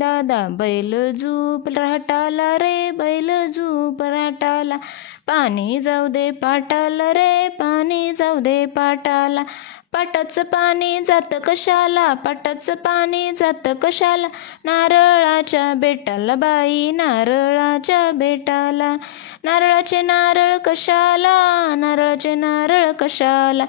दादा बैल झूप राटाला रे बैल झूप राटाला पाणी जाऊ दे पाटाला रे पाणी जाऊ दे पाटाला. पाटाचं पाणी जातं कशाला? पाटाचं पाणी जातं कशाला? नारळाच्या बेटाला बाई नारळाच्या बेटाला. नारळाचे नारळ कशाला? नारळाचे नारळ कशाला?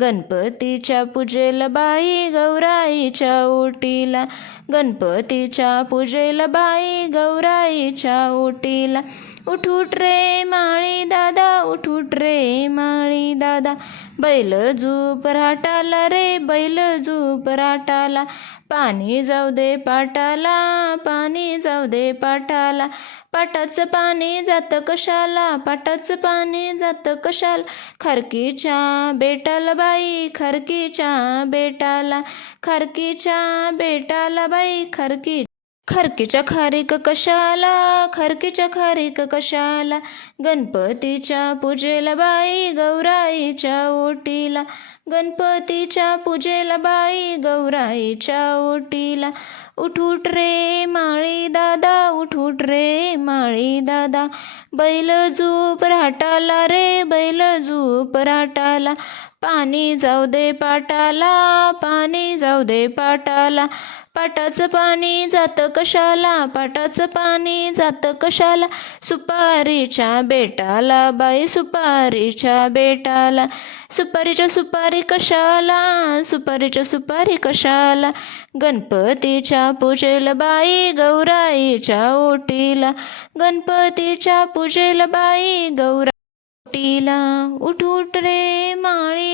गणपतीच्या पूजेला बाई गौराईच्या ओटीला. गणपतीच्या पूजेला बाई गौराईच्या ओटीला. उठूट रे माळी दादा उठूट रे माळी दादा. बैल झूप पाटाला रे बैल झूप राटाला. पाणी जाऊ दे पाटाला पाणी जाऊ दे पाटाला. पाटाचं पाणी जातं कशाला पाटाचं पाणी जातं कशाला. खरकीच्या बेटाला बाई खरकीच्या बेटाला. खरकीच्या बेटाला बाई खरकी खरकीच्या खारीक कशाला खरकीच्या खारीक कशाला? गणपतीच्या पूजेला बाई गौराईच्या ओटीला. गणपतीच्या पूजेला बाई गौराईच्या ओटीला. उठूट रे माळी दादा उठूट रे माळी दादा. बैल झूप राटाला रे बैल झूप राटाला. पाणी जाऊ दे पाटाला पाणी जाऊ दे पाटाला. पाटाचं पाणी जातं कशाला? पाटाचं पाणी जातं कशाला? सुपारीच्या बेटाला बाई सुपारीच्या बेटाला. सुपारीच्या सुपारी कशाला? सुपारीच्या सुपारी कशाला? गणपतीच्या पूजेला बाई गौराईच्या ओटीला. गणपतीच्या पूजेला बाई गौरा ओटीला. उठ उठ रे माळी